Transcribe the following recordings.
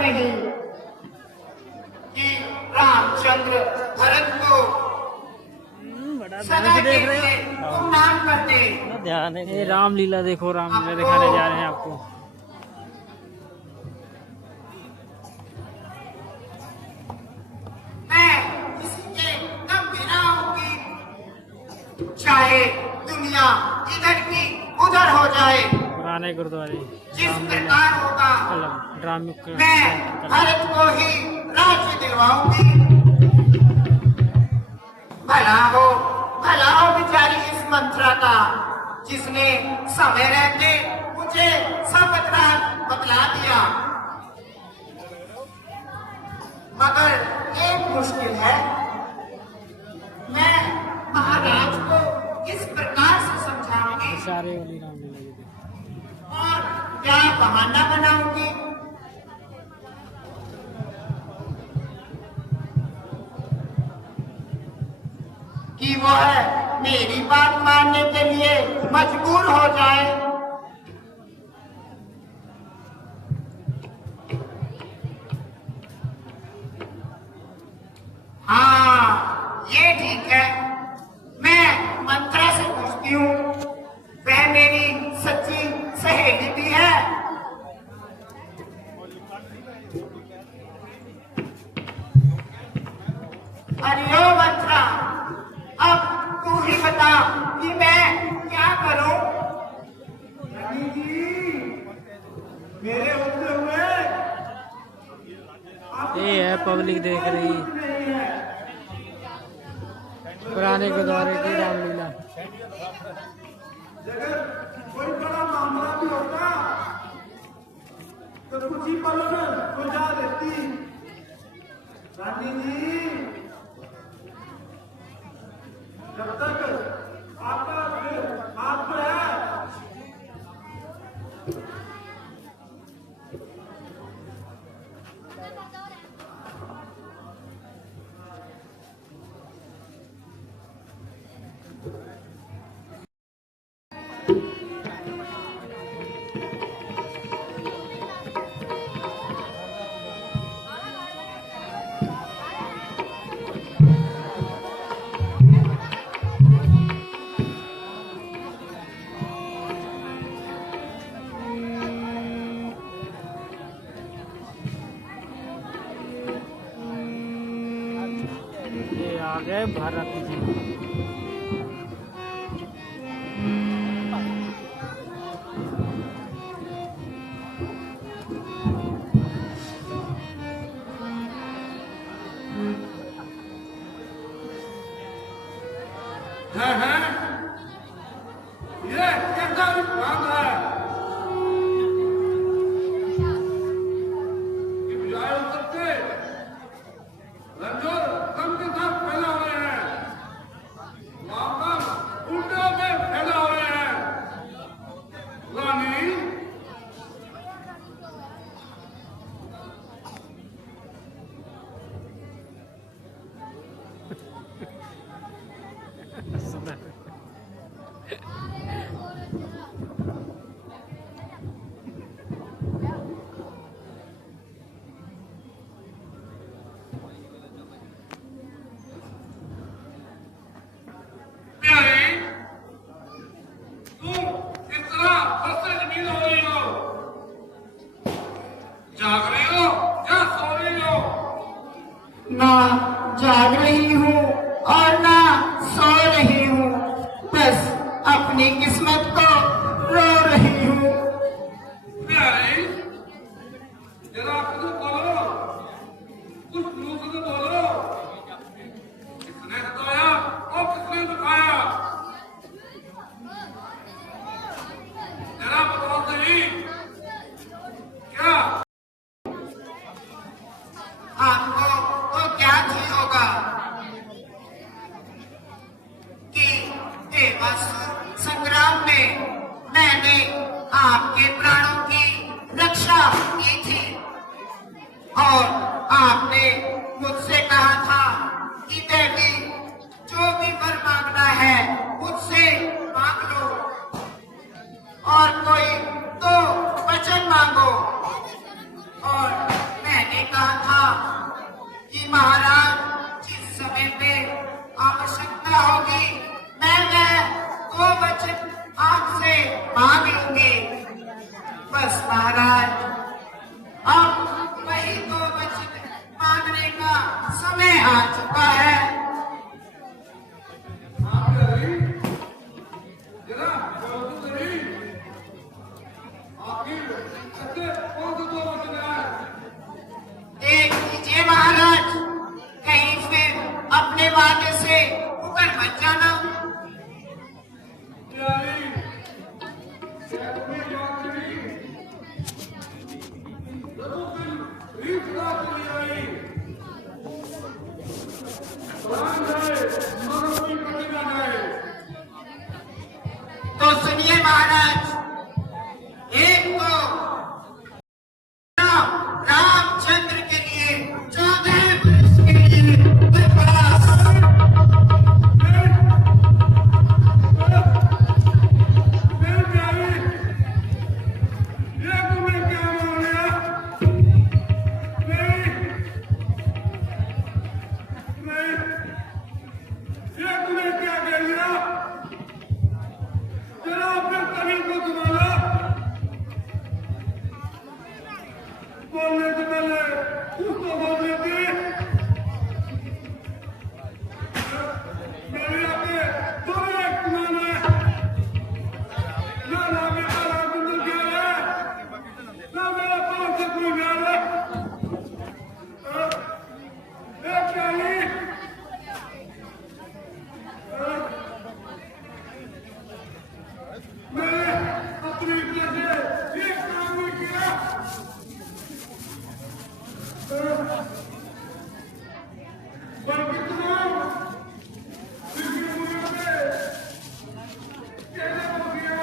नहीं कि रामचंद्र भरत को सदा के लिए गुमनाम कर दे। ध्यान है, रामलीला देखो, रामलीला दिखाने जा रहे हैं आपको। मैं इसके कम बिना होगी, चाहे दुनिया इधर की उधर हो जाए, पुराने गुरुद्वारे जिस प्रकार होगा मैं भारत को ही राज्य दिलवाऊंगी। भला हो बेचारी इस मंत्रा का, जिसने समय रहते मुझे सब बतला दिया। मगर एक मुश्किल है, मैं महाराज को किस प्रकार से समझाऊंगी और क्या बहाना बनाऊंगी कि वह मेरी बात मानने के लिए मजबूर हो जाए। हाँ, ये ठीक है, मैं मंत्रा से पूछती हूँ, वह मेरी सच्ची सहेली भी है। अरे ओ मंत्रा, अब तू ही बता कि मैं क्या करूं? मेरे होते हुए ये है पब्लिक देख रही पुराने गुरुद्वारे की रामलीला। अगर कोई बड़ा मामला भी होता तो कुछ ही पलों में सुलझा देती। रानी जी, जब तक आपका हाथ में है, ये आ गए भारत जी। ये कैसा विभाग है कि बजाय सकते रंजोर कम के साथ फैला हुए हैं, वहां उल्टे में फैला हुए हैं। रानी, जाग रही हो या सो रही हो? ना जाग रही हूँ और ना सो रही हूँ, बस अपनी किस्मत को रो रही हूँ। प्यारी, जरा कुछ बोलो, कुछ मुंह से बोलो। किसने सताया और किसने दुखाया? जरा बताओ सही, क्या आपको तो क्या ही होगा कि देवासुर संग्राम में मैंने आपके प्राणों की रक्षा की थी और आपने मुझसे कहा था कि देवी, जो भी वर मांगना है मुझसे मांग लो और कोई तो वचन मांगो। और मैं महाराज, अब वही तो वचन मांगने का समय आ चुका है। देख लीजिए महाराज, कहीं फिर अपने वादे से मुकर मत जाना। तो सुनिए महाराज, एक तो रामचंद्र के लिए 14 वर्ष के लिए वनवास, बोलने से पहले उसको बोल देते मेरे आगे दोनों एक समान है। ना मेरा रामचंद्र क्या है, ना मेरा पास से कोई प्यार है। एक प्यारी मैं अपनी इज्जत से एक काम नहीं किया। बल्कि तमाम जिसकी दुनिया में कैसे हो गया।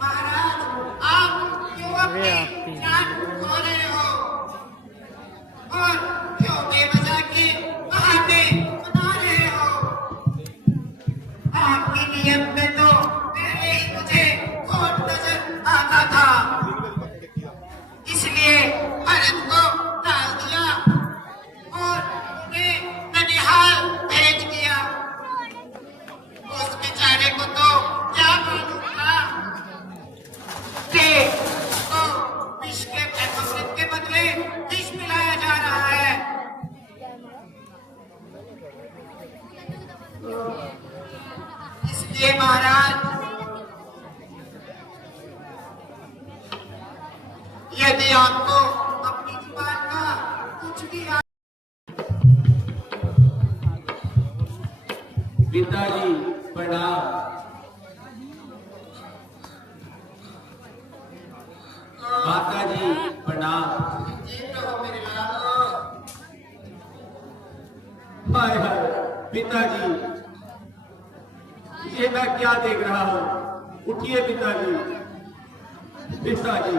महाराज आप क्यों अपने जान खो रहे हो और क्यों बेवजह के बहाने बना रहे हो? आपकी नियत में तो पहले ही मुझे खोट नजर आता था, इसलिए भरत को डाल दिया और उन्हें ननिहाल भेज दिया। उस बेचारे को तो क्या मालूम था कि उसको विष के अमृत के बदले विष मिलाया जा रहा है। इसलिए महाराज, यदि आपको अपनी जुबान का कुछ भी पिताजी प्रणाम। माताजी प्रणाम। मेरे लालो, हाय हाय पिताजी, ये मैं क्या देख रहा हूँ? उठिए पिताजी। पिताजी,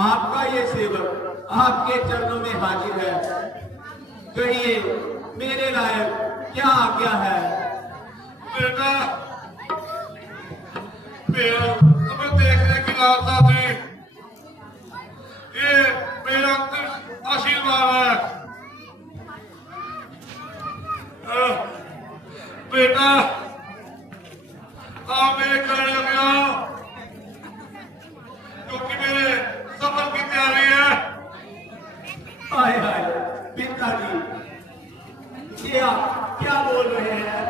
आपका ये सेवक आपके चरणों में हाजिर है, कहिए मेरे लायक क्या आज्ञा है? बेटा मेरा तुम्हें देखने की लालसा थी, ये मेरा अंतिम आशीर्वाद है। बेटा आप मेरे घर लग जाओ, क्योंकि मेरे सफर की तैयारी है। हाय हाय पिताजी, ये आप क्या बोल रहे हैं?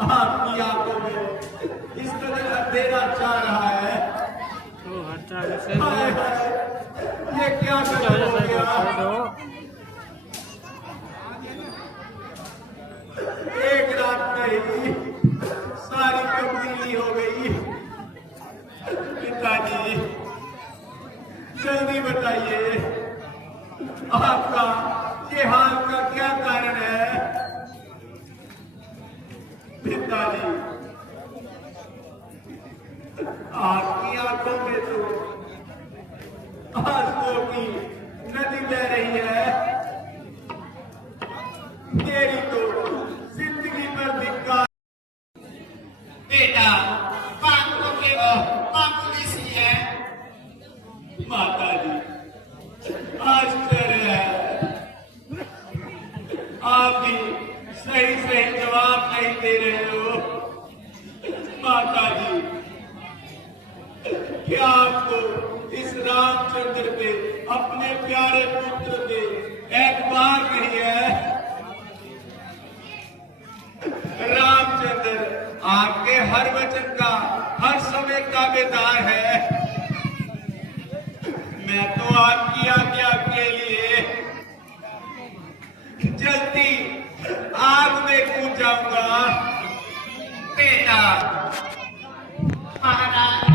आपकी आंखों में इस तरह अंधेरा छा रहा है। तो हटा से हाय हाय, ये क्या कर हो गया? एक रात में ही सारी तब्दीली हो गई। पिताजी जल्दी बताइए, आपका ये हाल का क्या कारण है? पिताजी, आपकी आंखों में तो आंसुओं की नदी बह रही है, मेरी तो जिंदगी पर धिक्कार। बेटा बात तो केवल मामूली सी है। माता जी आश्चर्य है, आप भी सही सही जवाब नहीं दे रहे हो। माता जी, क्या आपको इस रामचंद्र पे, अपने प्यारे पुत्र पे एतबार नहीं है? रामचंद्र आपके हर वचन का, हर समय ताबेदार है। मैं तो आपकी आज्ञा के लिए जल्दी आग में कूद जाऊंगा। बेटा, महाराज